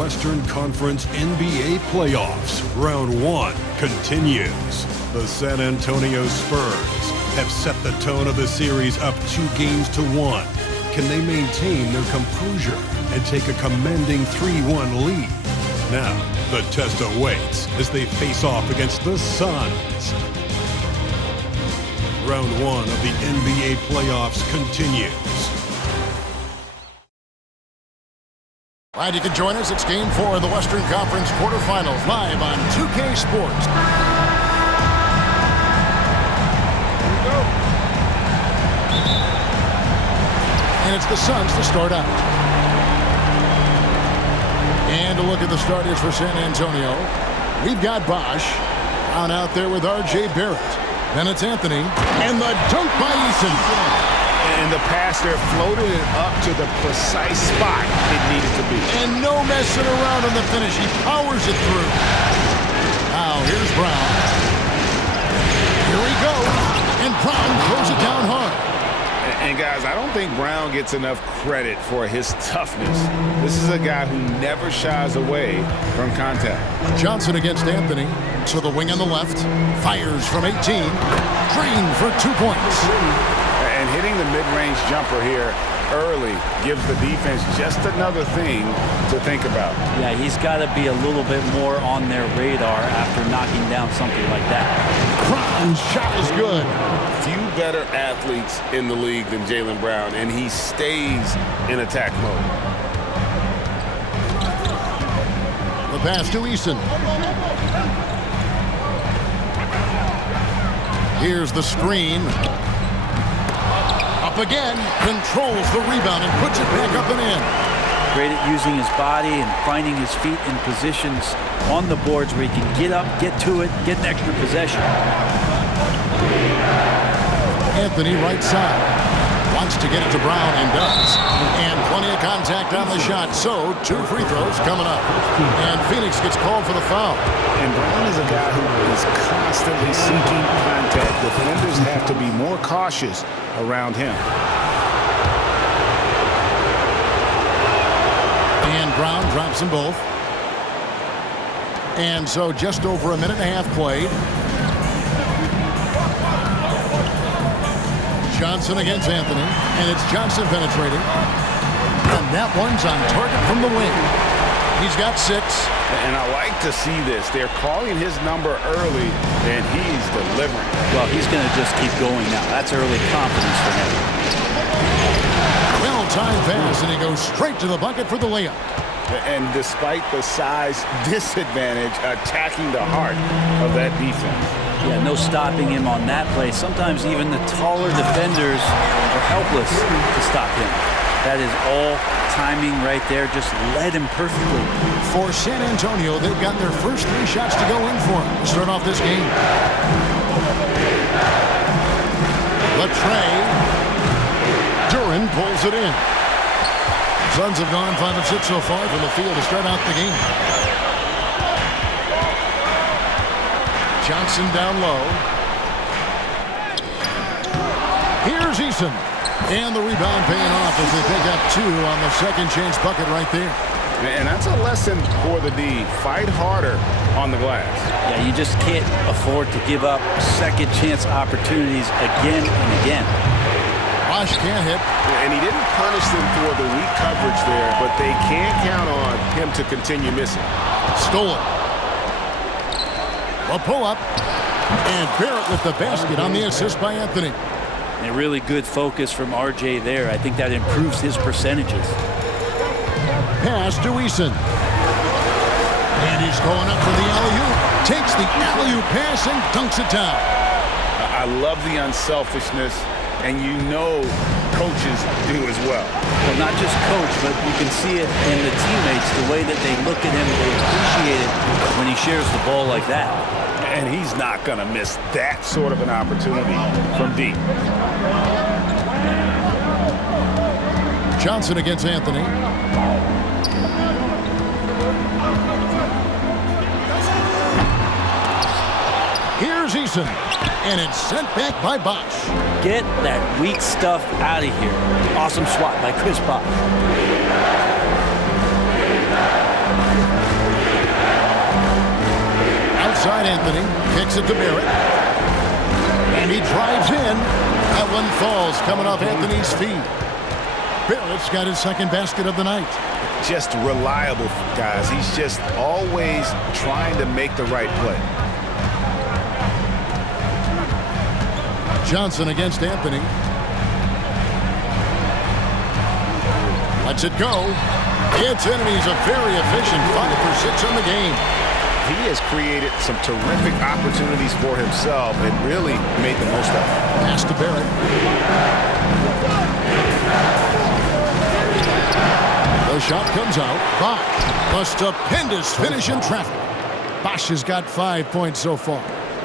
Western Conference NBA playoffs. Round 1 continues. The San Antonio Spurs have set the tone of the series up 2-1. Can they maintain their composure and take a commanding 3-1 lead? Now, the test awaits as they face off against the Suns. Round 1 of the NBA playoffs continues. Glad you can join us. It's Game 4 of the Western Conference quarterfinals, live on 2K Sports. Here we go. And it's the Suns to start out. And a look at the starters for San Antonio. We've got Bosh out there with R.J. Barrett. Then it's Anthony. And the dunk by Eason. And the pass there floated it up to the precise spot it needed to be. And no messing around on the finish. He powers it through. Now, here's Brown. Here he goes. And Brown throws it down hard. And guys, I don't think Brown gets enough credit for his toughness. This is a guy who never shies away from contact. Johnson against Anthony. To the wing on the left. Fires from 18. Green for 2 points. And hitting the mid-range jumper here early gives the defense just another thing to think about. Yeah, he's got to be a little bit more on their radar after knocking down something like that. Brown's shot is good. Few better athletes in the league than Jalen Brown, and he stays in attack mode. The pass to Eason. Here's the screen. Up again, controls the rebound and puts it back up and in. Great at using his body and finding his feet in positions on the boards where he can get up, get to it, get an extra possession. Anthony right side. Wants to get it to Brown and does. And plenty of contact on the shot. So 2 free throws coming up. And Phoenix gets called for the foul. And Brown is a guy who is constantly seeking contact. Defenders have to be more cautious around him. And Brown drops them both. And so just over a minute and a half played. Johnson against Anthony. And it's Johnson penetrating. And that one's on target from the wing. He's got 6. And I like to see this. They're calling his number early, and he's delivering. Well, he's going to just keep going now. That's early confidence for him. Well-timed pass, and he goes straight to the bucket for the layup. And despite the size disadvantage, attacking the heart of that defense. Yeah, no stopping him on that play. Sometimes even the taller defenders are helpless to stop him. That is all timing right there. Just led him perfectly. For San Antonio, they've got their first 3 shots to go in for him to start off this game. Latrey. Duran pulls it in. Suns have gone 5 of 6 so far from the field to start out the game. Johnson down low. Here's Eason. And the rebound paying off as they pick up 2 on the second chance bucket right there. And that's a lesson for the D. Fight harder on the glass. Yeah, you just can't afford to give up second chance opportunities again and again. Bosh can't hit. And he didn't punish them for the weak coverage there, but they can't count on him to continue missing. Stolen. A pull-up. And Barrett with the basket on the assist by Anthony. A really good focus from RJ there. I think that improves his percentages. Pass to Eason. And he's going up for the alley-oop. Takes the alley-oop pass and dunks it down. I love the unselfishness, and you know coaches do as well. Well, not just coach, but you can see it in the teammates, the way that they look at him, they appreciate it when he shares the ball like that. And he's not going to miss that sort of an opportunity from deep. Johnson against Anthony. Here's Eason. And it's sent back by Bosh. Get that weak stuff out of here. Awesome swat by Chris Bosh. Anthony. Kicks it to Barrett. And he drives in. That one falls coming off Anthony's feet. Barrett's got his second basket of the night. Just reliable, guys. He's just always trying to make the right play. Johnson against Anthony. Lets it go. It's in, and he's a very efficient 5 for 6 on the game. He has created some terrific opportunities for himself and really made the most of it. Pass to Barrett. The shot comes out. Bosch. A stupendous finish in traffic. Bosch has got 5 points so far.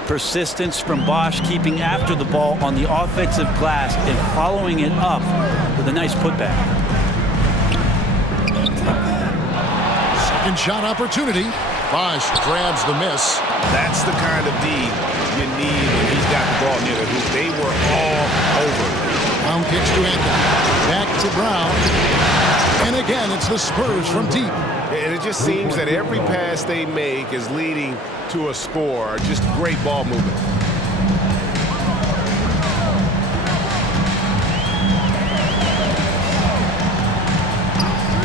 Persistence from Bosch, keeping after the ball on the offensive glass and following it up with a nice putback. Second shot opportunity. Bosch grabs the miss. That's the kind of D you need when he's got the ball near the hoop. They were all over. Brown kicks to Anthony. Back to Brown. And again, it's the Spurs from deep. And it just seems that every pass they make is leading to a score. Just great ball movement.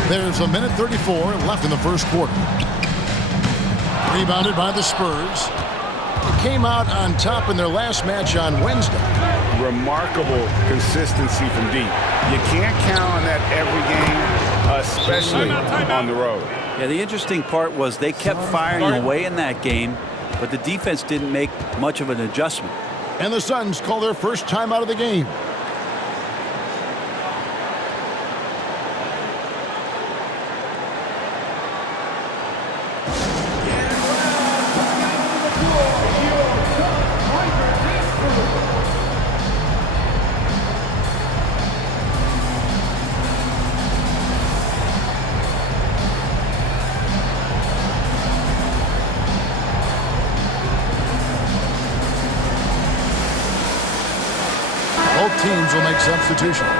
There's a minute 34 left in the first quarter. Rebounded by the Spurs. It came out on top in their last match on Wednesday. Remarkable consistency from deep. You can't count on that every game, especially on the road. Yeah, the interesting part was they kept firing away in that game, but the defense didn't make much of an adjustment. And the Suns call their first time out of the game. Both teams will make substitutions.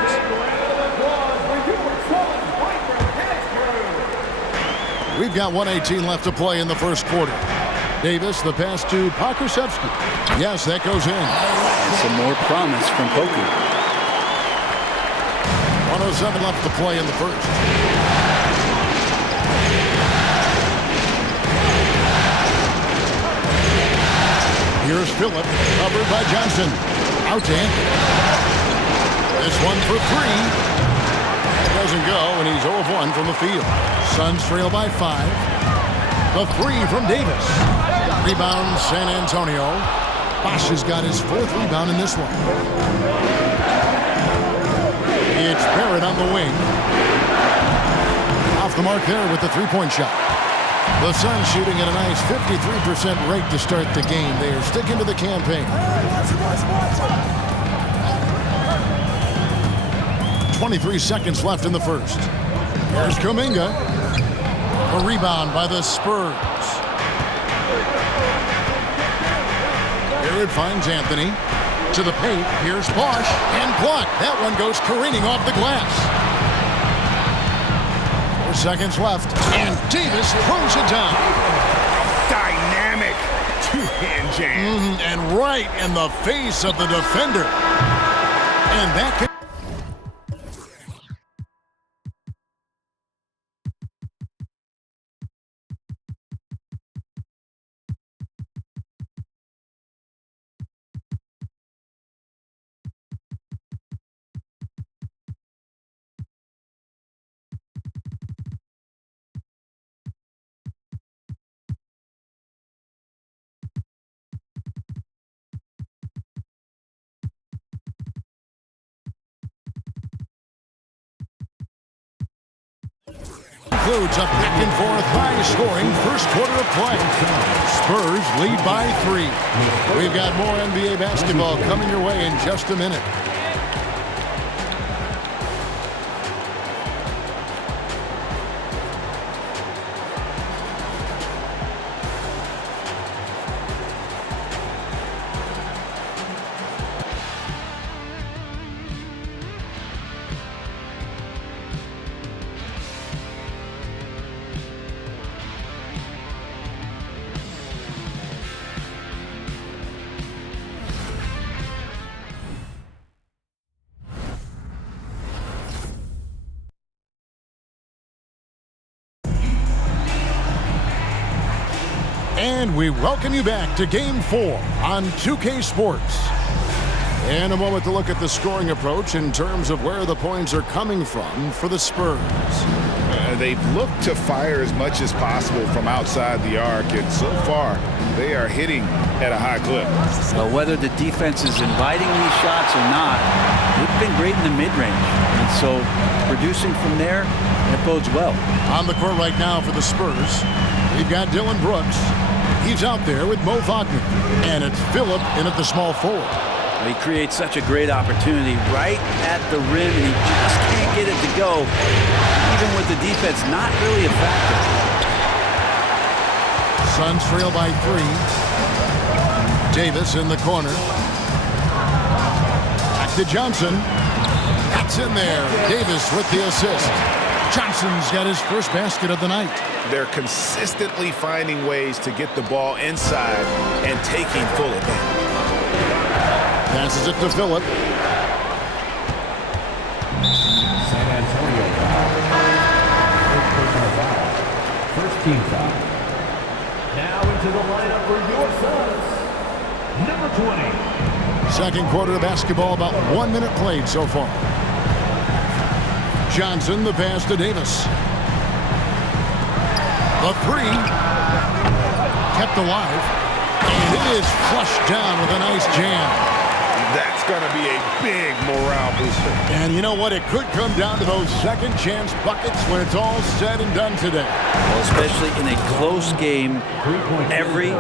We've got 1:18 left to play in the first quarter. Davis, the pass to Pokusevski. Yes, that goes in. And some more promise from Poku. 1:07 left to play in the first. Here's Phillip, covered by Johnson. Out to Anthony. This one for 3. It doesn't go, and he's 0 of 1 from the field. Suns trail by 5. The 3 from Davis. Rebound, San Antonio. Bosch has got his 4th rebound in this one. It's Barrett on the wing. Off the mark there with the 3-point shot. The Suns shooting at a nice 53% rate to start the game. They are sticking to the campaign. 23 seconds left in the first. Here's Kuminga. A rebound by the Spurs. Here it finds Anthony. To the paint. Here's Bosch. And blocked. That one goes careening off the glass. 4 seconds left. And Davis throws it down. Dynamic two-hand jam. And right in the face of the defender. And that could... Includes a back-and-forth, high-scoring first quarter of play. Spurs lead by 3. We've got more NBA basketball coming your way in just a minute. And we welcome you back to Game 4 on 2K Sports. In a moment to look at the scoring approach in terms of where the points are coming from for the Spurs. They've looked to fire as much as possible from outside the arc, and so far they are hitting at a high clip. Well, whether the defense is inviting these shots or not, they've been great in the mid-range. And so producing from there, that bodes well. On the court right now for the Spurs, we've got Dylan Brooks. He's out there with Mo Wagner. And it's Phillip in at the small forward. He creates such a great opportunity right at the rim, and he just can't get it to go. Even with the defense not really a factor. Suns trail by 3. Davis in the corner. Back to Johnson. That's in there. Davis with the assist. Johnson's got his first basket of the night. They're consistently finding ways to get the ball inside and taking full advantage. Passes it to Phillip. San Antonio foul. First personal foul. First team foul. Now into the lineup for your Suns, number 20. Second quarter of basketball, about 1 minute played so far. Johnson, the pass to Davis. The 3. Kept alive. And it is flushed down with a nice jam. That's going to be a big morale booster. And you know what? It could come down to those second chance buckets when it's all said and done today. Well, especially in a close game, every